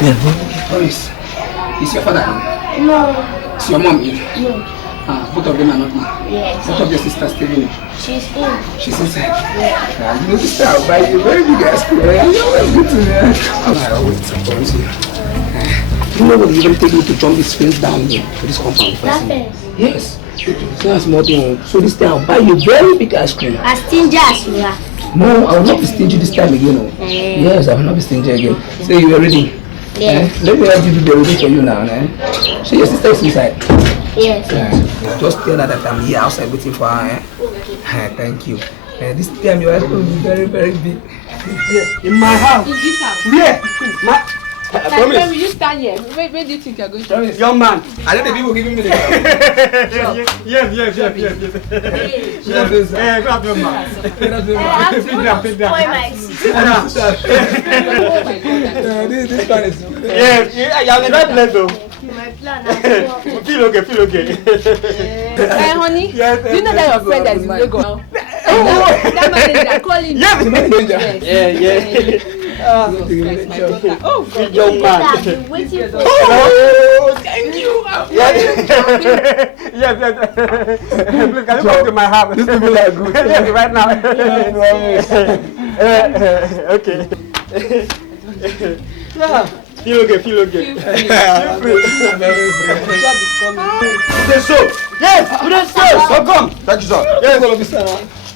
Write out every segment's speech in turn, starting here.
Doris, is your father here? No. Is your mom here? No. Both of them are not here. Yes. What of your sisters still in? She's in. She's inside. Yeah. You know, sister, I'll buy you a very big ice cream. You always good to me. I'll wait for you. You know what? You even take me to jump this fence down here for this compound. That fence? Yes. It's not a small thing. So this time I'll buy you a very big ice cream. As stingy as you are. No, I will not be stingy this time again. No. Yes, I will not be stingy again. So you are ready? Yes. Let me help you be ready for you now. So your sister is inside? Yes. Just tell her that I'm here outside waiting for her. Thank you. This time your ice cream will be very, very big. In my house. In this house. Where? Where will you stand here? Where do you think you're going to? Young man. I know the people giving me the Yes. Grab your man. This plan is Yeah, you're in the right place though. My plan. Feel okay. Hey, honey, Yes, do you know that your friend that is in Lagos? That manager calling you. Yeah. My daughter. Oh, God. Young man. I've been waiting for Oh, thank you. Yes. Please, can you come to my house? These people are good. Yes, right now. Okay. Yeah. Feel okay. Feel free. The job is coming. Yes, sir. Yes. Welcome. Thank you, sir. Yes. Follow me, sir.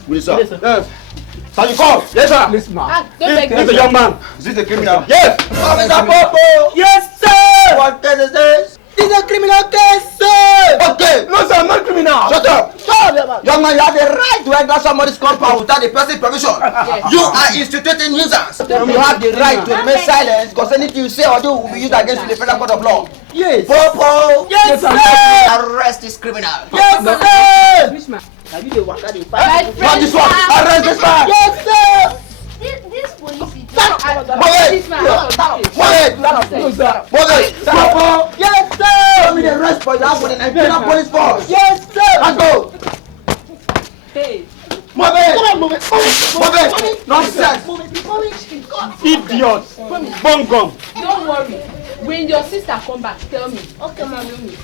Good, sir. Yes. Can you come? Yes, sir. Please, ma. Don't make This is a me. young man. Is this a criminal? Yes. Officer Popo! Yes, sir. What case is this? This is a criminal case, sir. Okay. No, sir, I'm not criminal. Shut up. Young man, you have the right to enter somebody's compound without the person's permission. You are instituting nuisance. You have the right to remain silent because anything you say or do will be used against you in the federal court of law. Yes. Popo! Yes, sir. Arrest this criminal. Yes, sir. Which man? My friend. Not this one. Arrest this man. Yes, sir. This police is This man. Popo! Yes, Tell sir. me the rest for you have with the Nigerian police force. Yes, sir. Let's go. Hey. Move it. Nonsense. Idiot. Bungum. Don't worry. When your sister come back, tell me. okay, mommy.